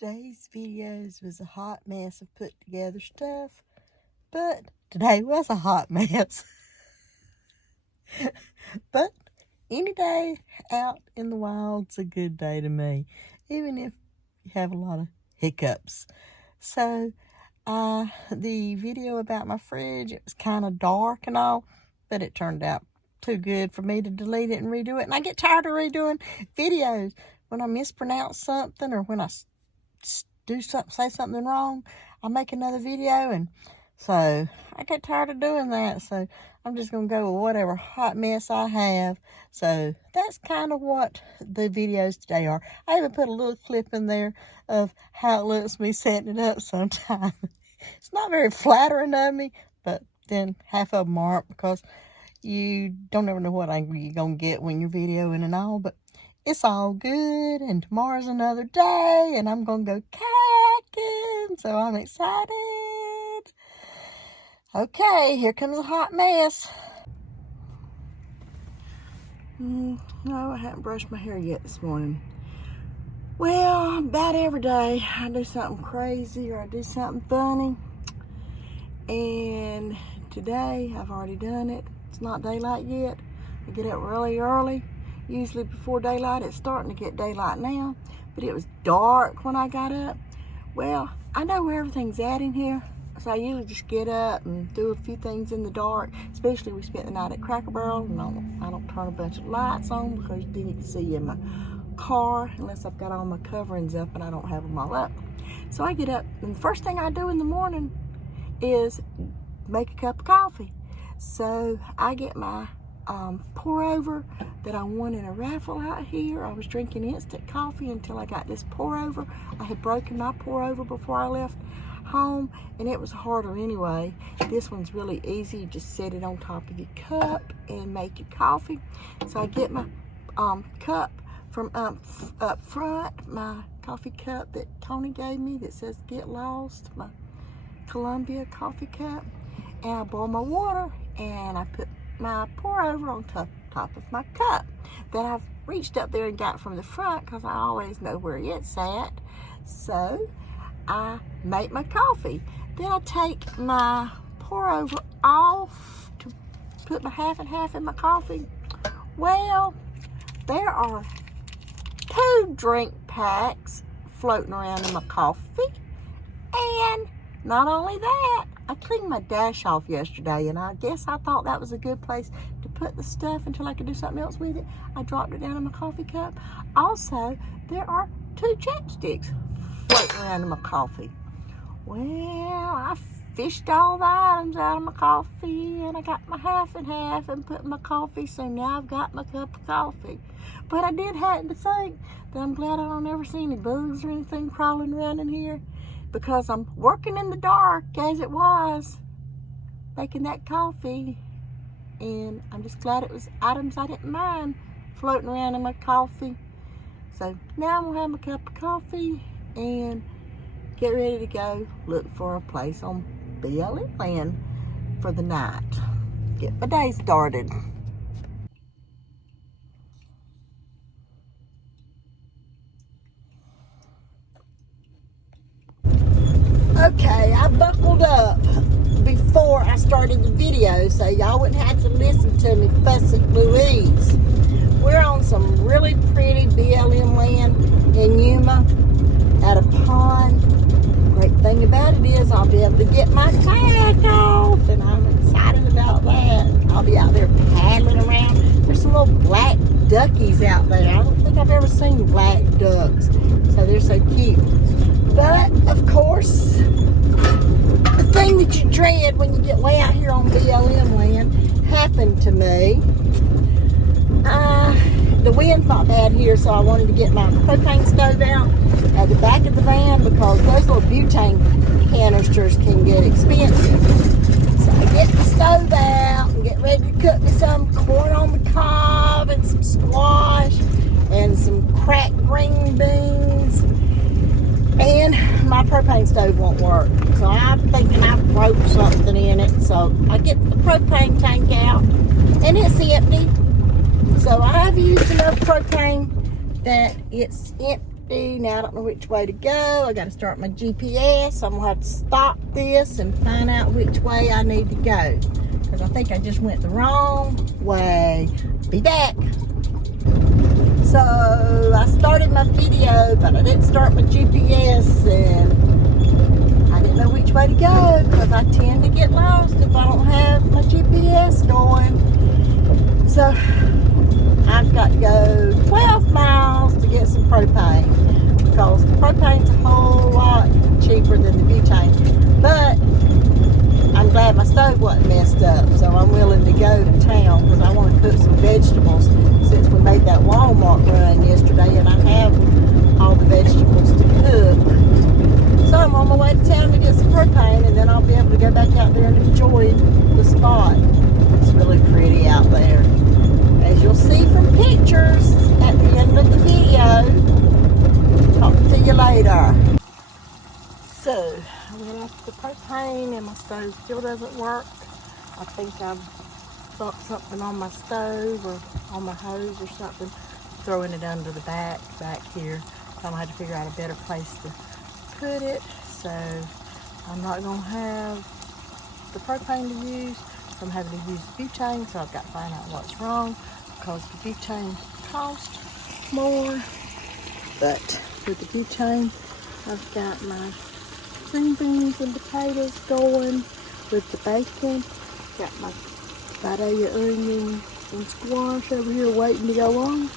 Today's videos was a hot mess of put together stuff, but today was a hot mess. But any day out in the wild's a good day to me, even if you have a lot of hiccups. So the video about my fridge, it was kind of dark and all, but it turned out too good for me to delete it and redo it. And I get tired of redoing videos. When I mispronounce something or when I do something, say something wrong, I make another video, and so I get tired of doing that. So I'm just gonna go with whatever hot mess I have. So that's kind of what the videos today are. I even put a little clip in there of how it looks me setting it up sometimes. It's not very flattering of me, but then half of them aren't, because you don't ever know what you're gonna get when you're videoing and all. But it's all good, and tomorrow's another day, and I'm going to go kayaking, so I'm excited. Okay, here comes a hot mess. No, I haven't brushed my hair yet this morning. Well, about every day, I do something crazy or I do something funny, and today I've already done it. It's not daylight yet. I get up really early. Usually before daylight. It's starting to get daylight now, but it was dark when I got up. Well, I know where everything's at in here, so I usually just get up and do a few things in the dark, especially we spent the night at Cracker Barrel, and I don't turn a bunch of lights on, because then you can see in my car, unless I've got all my coverings up and I don't have them all up. So I get up, and the first thing I do in the morning is make a cup of coffee. So I get my pour over that I won in a raffle out here. I was drinking instant coffee until I got this pour over. I had broken my pour over before I left home, and it was harder anyway. This one's really easy. You just set it on top of your cup and make your coffee. So I get my cup from up front, my coffee cup that Tony gave me that says Get Lost, my Columbia coffee cup, and I boil my water, and I put my pour over on top of my cup that I've reached up there and got from the front, because I always know where it's at. So I make my coffee. Then I take my pour over off to put my half and half in my coffee. Well, there are 2 drink packs floating around in my coffee. And not only that, I cleaned my dash off yesterday, and I guess I thought that was a good place to put the stuff until I could do something else with it. I dropped it down in my coffee cup. Also, there are 2 chapsticks floating around in my coffee. Well, I fished all the items out of my coffee, and I got my half and half and put in my coffee, so now I've got my cup of coffee. But I did happen to think that I'm glad I don't ever see any bugs or anything crawling around in here, because I'm working in the dark as it was, making that coffee, and I'm just glad it was items I didn't mind floating around in my coffee. So now I'm gonna have my cup of coffee and get ready to go look for a place on BLM land for the night. Get my day started. Okay, I buckled up before I started the video, so y'all wouldn't have to listen to me fuss at Louise. We're on some really pretty BLM land in Yuma at a pond. Great thing about it is I'll be able to get my kayak off, and I'm excited about that. I'll be out there paddling around. There's some little black duckies out there. I don't think I've ever seen black ducks, so they're so cute. But, of course, the thing that you dread when you get way out here on BLM land happened to me. The wind's not bad here, so I wanted to get my propane stove out at the back of the van, because those little butane canisters can get expensive. So I get the stove out and get ready to cook me some corn on the cob and some squash and some cracked green beans. And my propane stove won't work, so I'm thinking I broke something in it. So I get the propane tank out, and it's empty. So I've used enough propane that it's empty. Now I don't know which way to go. I got to start my GPS. I'm gonna have to stop this and find out which way I need to go, because I think I just went the wrong way. Be back. So I started my video, but I didn't start my GPS, and I didn't know which way to go, because I tend to get lost if I don't have my GPS going. So I've got to go 12 miles to get some propane, because the propane's a whole lot cheaper than the butane. But I'm glad my stove wasn't messed up, so I'm willing to go to town, because I want to cook some vegetables, since we made that Walmart run yesterday and I have all the vegetables to cook. So I'm on my way to town to get some propane, and then I'll be able to go back out there and enjoy the spot. It's really pretty out there, as you'll see from pictures at the end of the video. Talk to you later. So I went after the propane and my stove still doesn't work. I think I've bumped something on my stove or on my hose or something, throwing it under the back here. So I'm gonna have to figure out a better place to put it. So I'm not gonna have the propane to use, so I'm having to use butane. So I've got to find out what's wrong, because the butane costs more. But with the butane, I've got my green beans and potatoes going. With the bacon, got my Vidalia onion and squash over here waiting to go on.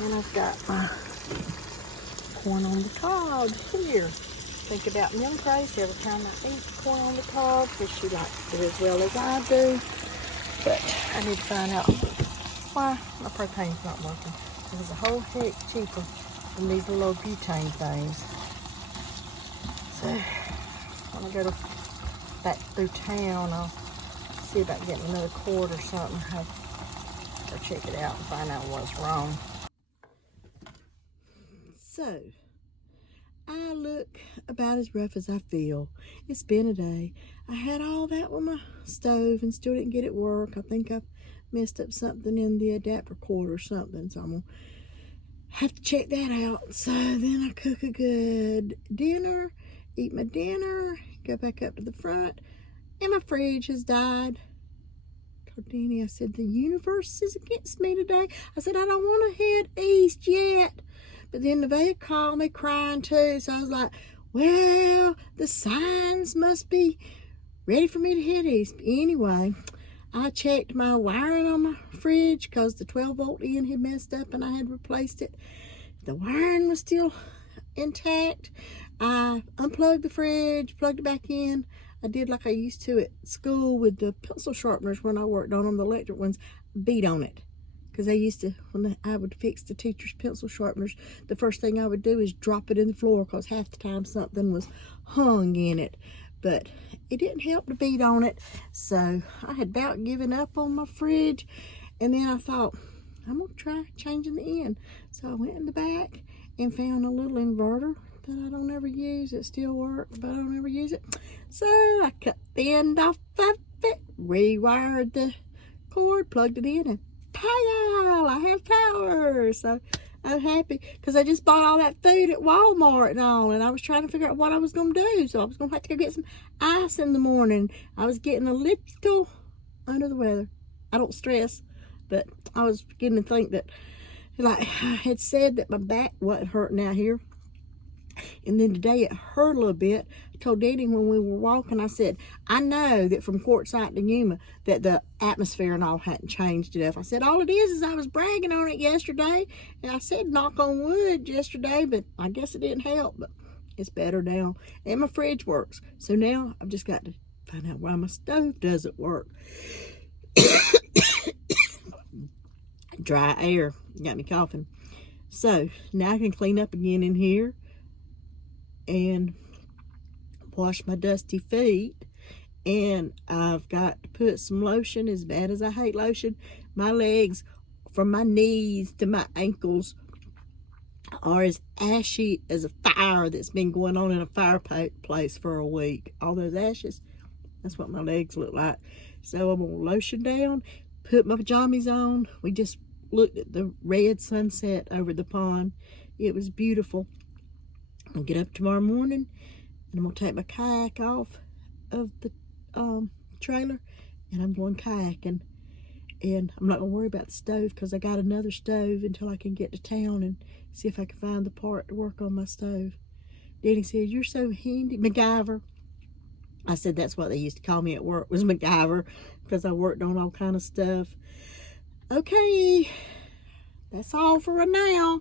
And I've got my corn on the cob here. Think about Milk Grace every time I eat corn on the cob, because she likes it as well as I do. But I need to find out why my propane's not working. It's a whole heck cheaper than these little butane things. So when I go back through town, I'll see about getting another cord or something. I'll go check it out and find out what's wrong. So I look about as rough as I feel. It's been a day. I had all that with my stove and still didn't get it work. I think I've messed up something in the adapter cord or something, so I'm gonna have to check that out. So then I cook a good dinner, eat my dinner, go back up to the front, and my fridge has died. Told Danny, I said, the universe is against me today. I said, I don't want to head east yet. But then Nevaeh called me crying too, so I was like, well, the signs must be ready for me to head east. Anyway, I checked my wiring on my fridge, because the 12-volt in had messed up and I had replaced it. The wiring was still intact. I unplugged the fridge, plugged it back in. I did like I used to at school with the pencil sharpeners when I worked on them, the electric ones. Beat on it, because they used to, when I would fix the teacher's pencil sharpeners, the first thing I would do is drop it in the floor, because half the time something was hung in it. But it didn't help to beat on it, so I had about given up on my fridge. And then I thought, I'm gonna try changing the end. So I went in the back and found a little inverter that I don't ever use. It still works, but I don't ever use it. So I cut the end off of it, rewired the cord, plugged it in, and pow! I have power. So I'm happy, because I just bought all that food at Walmart and all, and I was trying to figure out what I was going to do. So I was going to have to go get some ice in the morning. I was getting a little under the weather. I don't stress, but I was beginning to think that, like I had said, that my back wasn't hurting out here. And then today it hurt a little bit. I told Daddy when we were walking, I said, I know that from Quartzsite to Yuma that the atmosphere and all hadn't changed enough. I said, all it is I was bragging on it yesterday. And I said, knock on wood yesterday, but I guess it didn't help. But it's better now. And my fridge works. So now I've just got to find out why my stove doesn't work. Dry air got me coughing. So now I can clean up again in here and wash my dusty feet. And I've got to put some lotion. As bad as I hate lotion, my legs from my knees to my ankles are as ashy as a fire that's been going on in a fireplace for a week. All those ashes, that's what my legs look like. So I'm gonna lotion down, put my pajamas on. We just looked at the red sunset over the pond. It was beautiful. I'll get up tomorrow morning and I'm going to take my kayak off of the trailer and I'm going kayaking. And I'm not going to worry about the stove because I got another stove until I can get to town and see if I can find the part to work on my stove. Danny said, "You're so handy, MacGyver." I said that's what they used to call me at work, was MacGyver, because I worked on all kind of stuff. Okay, that's all for now.